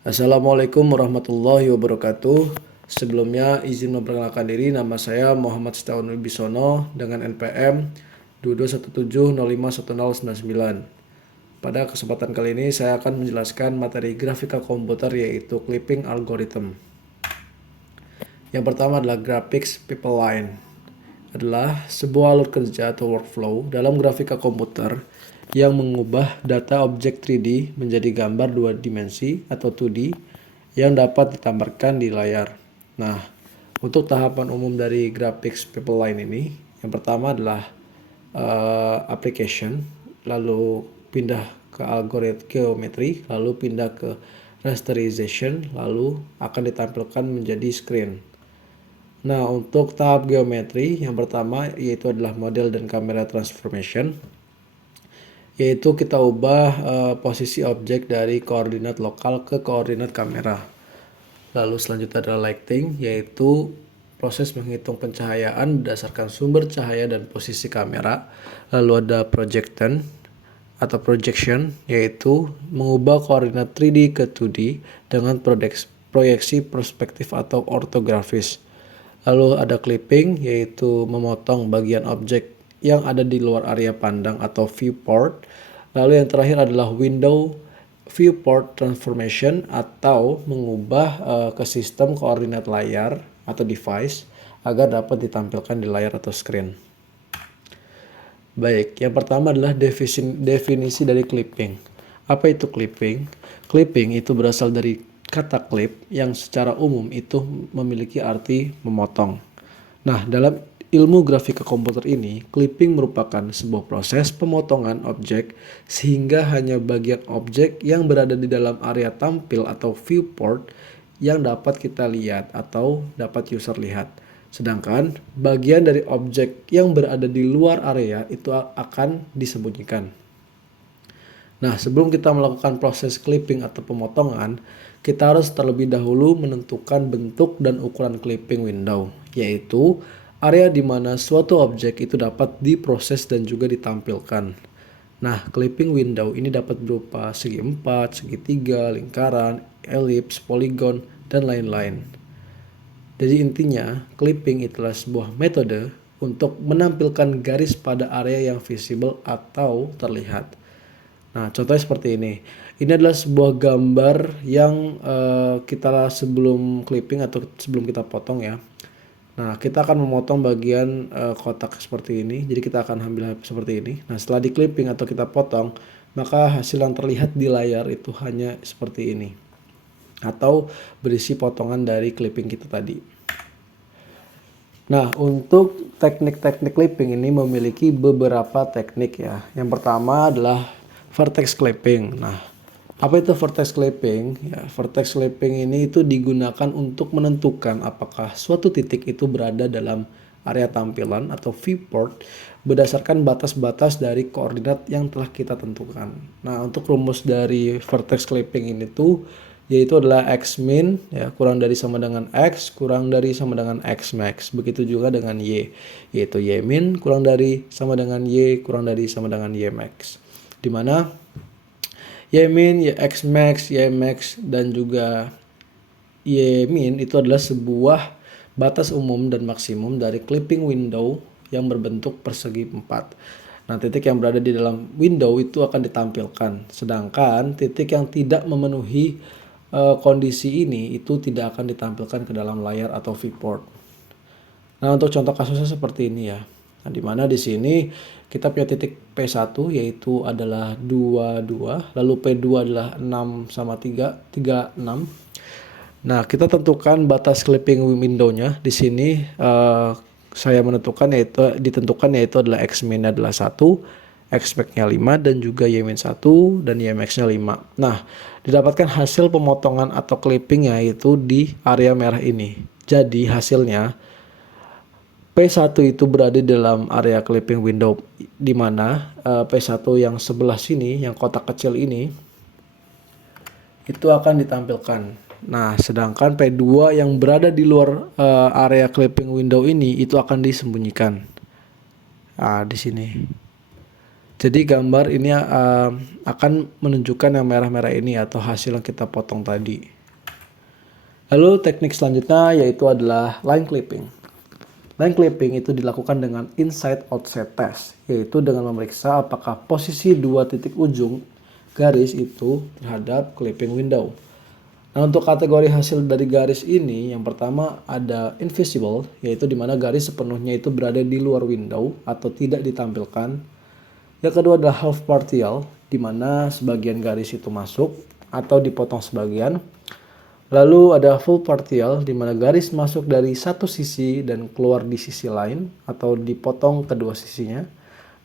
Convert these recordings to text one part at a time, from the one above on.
Assalamualaikum warahmatullahi wabarakatuh. Sebelumnya izin memperkenalkan diri, nama saya Muhammad Setiawan Wibisono dengan NPM 2217051099. Pada kesempatan kali ini saya akan menjelaskan materi grafika komputer yaitu clipping algorithm. Yang pertama adalah graphics pipeline. Adalah sebuah alur kerja atau workflow dalam grafika komputer yang mengubah data objek 3D menjadi gambar dua dimensi atau 2D yang dapat ditambahkan di layar. Nah, untuk tahapan umum dari graphics pipeline ini, yang pertama adalah application, lalu pindah ke algoritma geometri, lalu pindah ke rasterization, lalu akan ditampilkan menjadi screen. Nah, untuk tahap geometri yang pertama yaitu adalah model dan kamera transformation, yaitu kita ubah posisi objek dari koordinat lokal ke koordinat kamera. Lalu selanjutnya adalah lighting, yaitu proses menghitung pencahayaan berdasarkan sumber cahaya dan posisi kamera. Lalu ada projection, yaitu mengubah koordinat 3D ke 2D dengan proyeksi perspektif atau ortografis. Lalu ada clipping, yaitu memotong bagian objek yang ada di luar area pandang atau viewport. Lalu yang terakhir adalah window viewport transformation atau mengubah ke sistem koordinat layar atau device agar dapat ditampilkan di layar atau screen. Baik, yang pertama adalah definisi dari clipping. Apa itu clipping? Clipping itu berasal dari kata clip yang secara umum itu memiliki arti memotong. Nah, dalam ilmu grafika komputer ini, clipping merupakan sebuah proses pemotongan objek sehingga hanya bagian objek yang berada di dalam area tampil atau viewport yang dapat kita lihat atau dapat user lihat. Sedangkan bagian dari objek yang berada di luar area itu akan disembunyikan. Nah, sebelum kita melakukan proses clipping atau pemotongan, kita harus terlebih dahulu menentukan bentuk dan ukuran clipping window, yaitu area di mana suatu objek itu dapat diproses dan juga ditampilkan. Nah, clipping window ini dapat berupa segi 4, segitiga, lingkaran, elips, poligon, dan lain-lain. Jadi intinya, clipping itulah sebuah metode untuk menampilkan garis pada area yang visible atau terlihat. Nah, contohnya seperti ini. Ini adalah sebuah gambar yang kita sebelum clipping atau sebelum kita potong ya. Nah, kita akan memotong bagian kotak seperti ini. Jadi kita akan ambil seperti ini. Nah, setelah di clipping atau kita potong, maka hasil yang terlihat di layar itu hanya seperti ini. Atau berisi potongan dari clipping kita tadi. Nah, untuk teknik-teknik clipping ini memiliki beberapa teknik ya. Yang pertama adalah vertex clipping. Nah, apa itu vertex clipping? Ya, vertex clipping ini itu digunakan untuk menentukan apakah suatu titik itu berada dalam area tampilan atau viewport berdasarkan batas-batas dari koordinat yang telah kita tentukan. Nah, untuk rumus dari vertex clipping ini tuh yaitu adalah x min ya kurang dari sama dengan x kurang dari sama dengan x max. Begitu juga dengan y, yaitu y min kurang dari sama dengan y kurang dari sama dengan y max. Di mana y min, y x max, y max dan juga y min itu adalah sebuah batas umum dan maksimum dari clipping window yang berbentuk persegi 4. Nah, titik yang berada di dalam window itu akan ditampilkan. Sedangkan titik yang tidak memenuhi kondisi ini itu tidak akan ditampilkan ke dalam layar atau viewport. Nah, untuk contoh kasusnya seperti ini ya. Nah, di mana di sini kita punya titik P1 yaitu adalah 22, lalu P2 adalah 6 sama 3, 36. Nah, kita tentukan batas clipping window-nya. Di sini saya ditentukan yaitu adalah x min adalah 1, x max-nya 5 dan juga y min 1 dan y max-nya 5. Nah, didapatkan hasil pemotongan atau clipping yaitu di area merah ini. Jadi hasilnya P1 itu berada dalam area clipping window di mana P1 yang sebelah sini, yang kotak kecil ini itu akan ditampilkan. Nah, sedangkan P2 yang berada di luar area clipping window ini itu akan disembunyikan. Nah, di sini. Jadi gambar ini akan menunjukkan yang merah-merah ini atau hasil yang kita potong tadi. Lalu teknik selanjutnya yaitu adalah line clipping. Line clipping itu dilakukan dengan inside outside test, yaitu dengan memeriksa apakah posisi dua titik ujung garis itu terhadap clipping window. Nah, untuk kategori hasil dari garis ini, yang pertama ada invisible, yaitu di mana garis sepenuhnya itu berada di luar window atau tidak ditampilkan. Yang kedua adalah half partial, di mana sebagian garis itu masuk atau dipotong sebagian. Lalu ada full partial, di mana garis masuk dari satu sisi dan keluar di sisi lain atau dipotong kedua sisinya.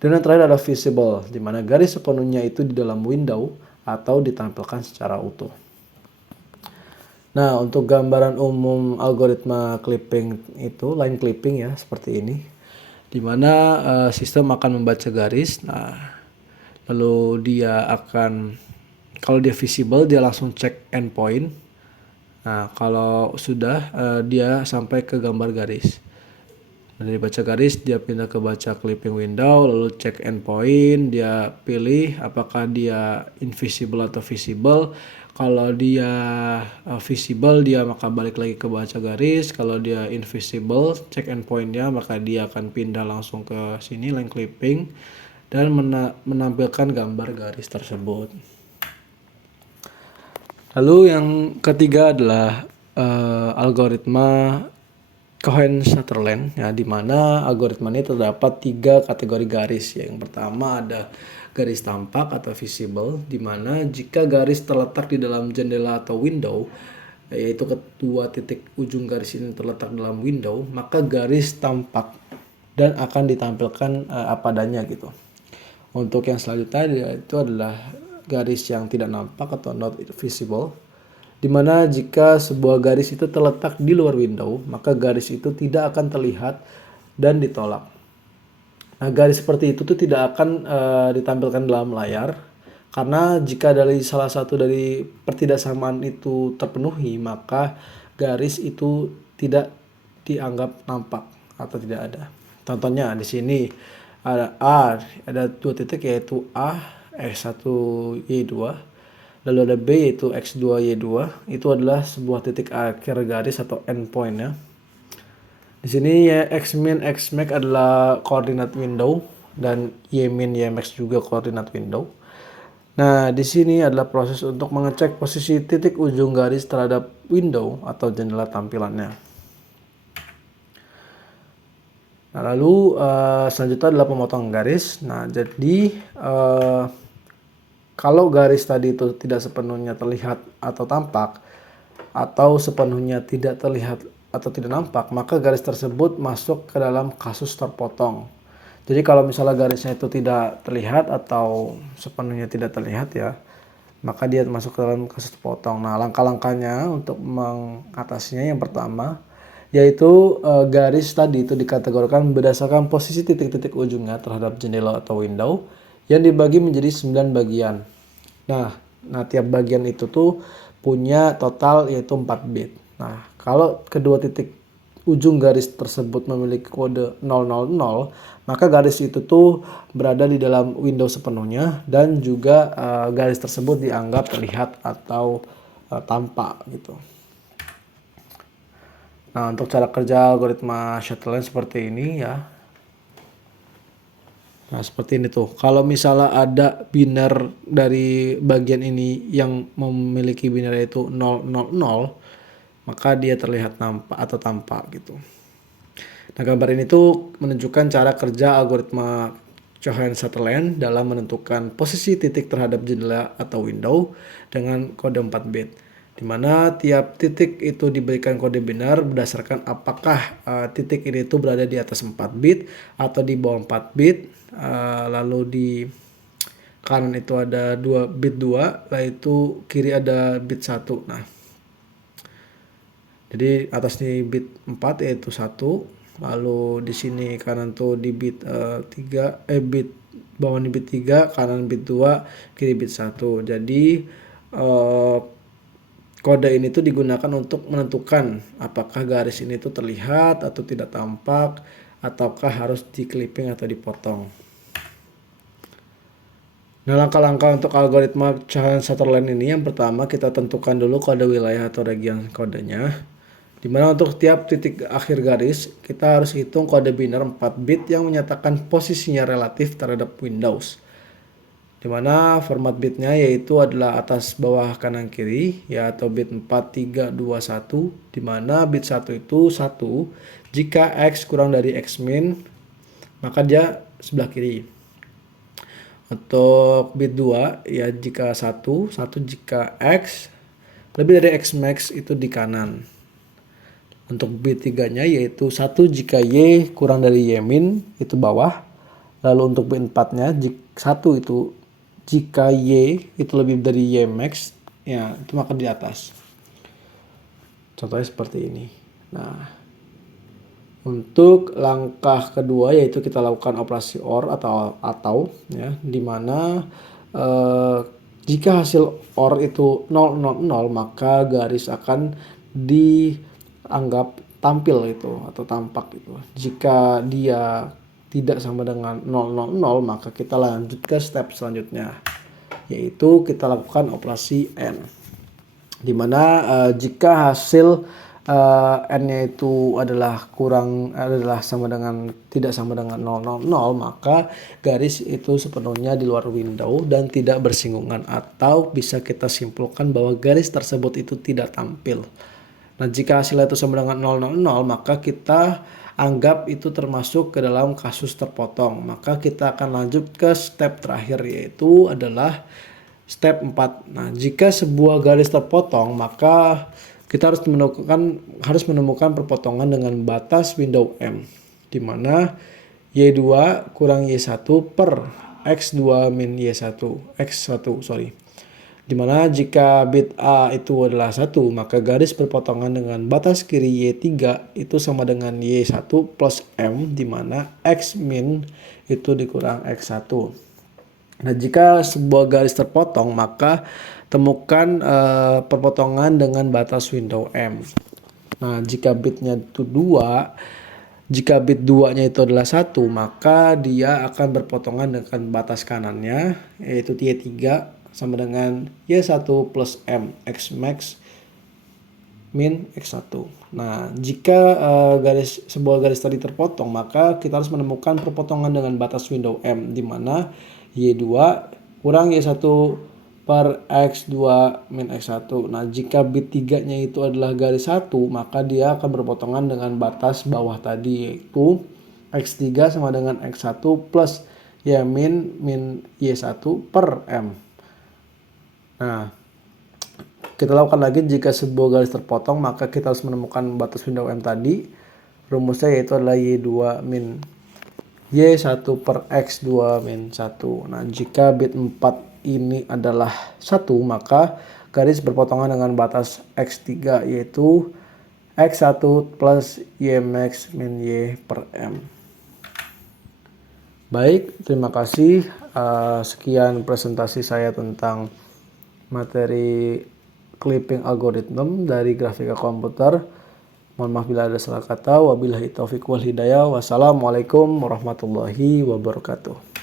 Dan yang terakhir ada visible, di mana garis sepenuhnya itu di dalam window atau ditampilkan secara utuh. Nah, untuk gambaran umum algoritma clipping itu, line clipping ya, seperti ini. Di mana sistem akan membaca garis, nah, lalu dia akan, kalau dia visible, dia langsung cek endpoint. Nah, kalau sudah, dia sampai ke gambar garis. Dari baca garis, dia pindah ke baca clipping window, lalu cek endpoint, dia pilih apakah dia invisible atau visible. Kalau dia visible, dia maka balik lagi ke baca garis. Kalau dia invisible, cek endpointnya, maka dia akan pindah langsung ke sini, line clipping, dan menampilkan gambar garis tersebut. Lalu yang ketiga adalah algoritma Cohen-Sutherland, ya, di mana algoritma ini terdapat 3 kategori garis. Yang pertama ada garis tampak atau visible, di mana jika garis terletak di dalam jendela atau window, yaitu kedua titik ujung garis ini terletak dalam window, maka garis tampak dan akan ditampilkan apa adanya gitu. Untuk yang selanjutnya itu adalah garis yang tidak nampak atau not visible, di mana jika sebuah garis itu terletak di luar window, maka garis itu tidak akan terlihat dan ditolak. Nah, garis seperti itu tuh tidak akan ditampilkan dalam layar, karena jika dari salah satu dari pertidaksamaan itu terpenuhi, maka garis itu tidak dianggap nampak atau tidak ada. Contohnya di sini ada ada 2 titik yaitu A, X1, Y2. Lalu ada B yaitu X2, Y2. Itu adalah sebuah titik akhir garis atau endpoint ya. Di sini ya X-min, X-max adalah koordinat window dan Y-min, Y-max juga koordinat window. Nah, di sini adalah proses untuk mengecek posisi titik ujung garis terhadap window atau jendela tampilannya. Nah, lalu selanjutnya adalah pemotongan garis. Nah, jadi kalau garis tadi itu tidak sepenuhnya terlihat atau tampak, atau sepenuhnya tidak terlihat atau tidak nampak, maka garis tersebut masuk ke dalam kasus terpotong. Jadi kalau misalnya garisnya itu tidak terlihat atau sepenuhnya tidak terlihat ya, maka dia masuk ke dalam kasus terpotong. Nah, langkah-langkahnya untuk mengatasinya yang pertama, yaitu garis tadi itu dikategorikan berdasarkan posisi titik-titik ujungnya terhadap jendela atau window yang dibagi menjadi 9 bagian. Nah, tiap bagian itu tuh punya total yaitu 4 bit. Nah, kalau kedua titik ujung garis tersebut memiliki kode 000, maka garis itu tuh berada di dalam window sepenuhnya dan juga garis tersebut dianggap terlihat atau tampak gitu. Nah, untuk cara kerja algoritma Sutherland seperti ini ya. Nah, seperti ini tuh. Kalau misalnya ada biner dari bagian ini yang memiliki biner yaitu 000, maka dia terlihat nampak atau tampak gitu. Nah, gambar ini tuh menunjukkan cara kerja algoritma Cohen-Sutherland dalam menentukan posisi titik terhadap jendela atau window dengan kode 4 bit. Di mana tiap titik itu diberikan kode biner berdasarkan apakah titik ini itu berada di atas 4 bit atau di bawah 4 bit. Lalu di kanan itu ada 2 bit 2, lalu itu kiri ada bit 1. Nah, jadi atas ini bit 4 yaitu 1, lalu di sini kanan tuh di bit 3, bit bawah ini bit 3, kanan bit 2, kiri bit 1. Jadi kode ini tuh digunakan untuk menentukan apakah garis ini tuh terlihat atau tidak tampak, ataukah harus di clipping atau dipotong. Nah, langkah-langkah untuk algoritma pecahan Sutherland ini, yang pertama kita tentukan dulu kode wilayah atau region kodenya. Dimana untuk tiap titik akhir garis, kita harus hitung kode biner 4 bit yang menyatakan posisinya relatif terhadap Windows. Dimana format bitnya yaitu adalah atas bawah kanan kiri, ya, atau bit 4321, dimana bit 1 itu 1, jika X kurang dari X min, maka dia sebelah kiri. Untuk bit 2, ya, jika 1 jika X lebih dari X max itu di kanan. Untuk bit 3-nya yaitu 1 jika Y kurang dari Y min itu bawah. Lalu untuk bit 4-nya 1 itu jika Y itu lebih dari Y max, ya, itu maka di atas. Contohnya seperti ini. Nah, untuk langkah kedua yaitu kita lakukan operasi OR atau ya, dimana jika hasil OR itu 000 maka garis akan dianggap tampil itu atau tampak itu. Jika dia tidak sama dengan 000 maka kita lanjut ke step selanjutnya, yaitu kita lakukan operasi AND, dimana jika hasil n-nya itu adalah sama dengan tidak sama dengan 000 maka garis itu sepenuhnya di luar window dan tidak bersinggungan, atau bisa kita simpulkan bahwa garis tersebut itu tidak tampil. Nah, jika hasilnya itu sama dengan 000 maka kita anggap itu termasuk ke dalam kasus terpotong. Maka kita akan lanjut ke step terakhir, yaitu adalah step 4. Nah, jika sebuah garis terpotong maka kita harus menemukan perpotongan dengan batas window M, di mana Y2 kurang Y1 per X2 min Y1 X1 dimana jika bit A itu adalah 1 maka garis berpotongan dengan batas kiri Y3 itu sama dengan Y1 plus M, dimana X min itu dikurang X1. Nah, jika sebuah garis terpotong maka temukan perpotongan dengan batas window M. Nah, jika bitnya itu 2, jika bit 2-nya itu adalah 1 maka dia akan berpotongan dengan batas kanannya yaitu Y3 sama dengan Y1 plus M X max min X1. Nah, jika sebuah garis tadi terpotong maka kita harus menemukan perpotongan dengan batas window M, di mana Y2 kurang Y1 per X2 min X1. Nah, jika bit 3-nya itu adalah garis 1 maka dia akan berpotongan dengan batas bawah tadi, yaitu X3 sama dengan X1 plus Y min Y1 per M. Nah, kita lakukan lagi jika sebuah garis terpotong maka kita harus menemukan batas window M tadi. Rumusnya yaitu adalah Y2 min Y1 per X2 min 1. Nah, jika bit 4 ini adalah 1 maka garis berpotongan dengan batas X3 yaitu X1 plus Y max min Y per M. Baik, terima kasih. Sekian presentasi saya tentang materi clipping algorithm dari grafika komputer. Mohon maaf bila ada salah kata. Wabillahi taufiq wal hidayah. Wassalamualaikum warahmatullahi wabarakatuh.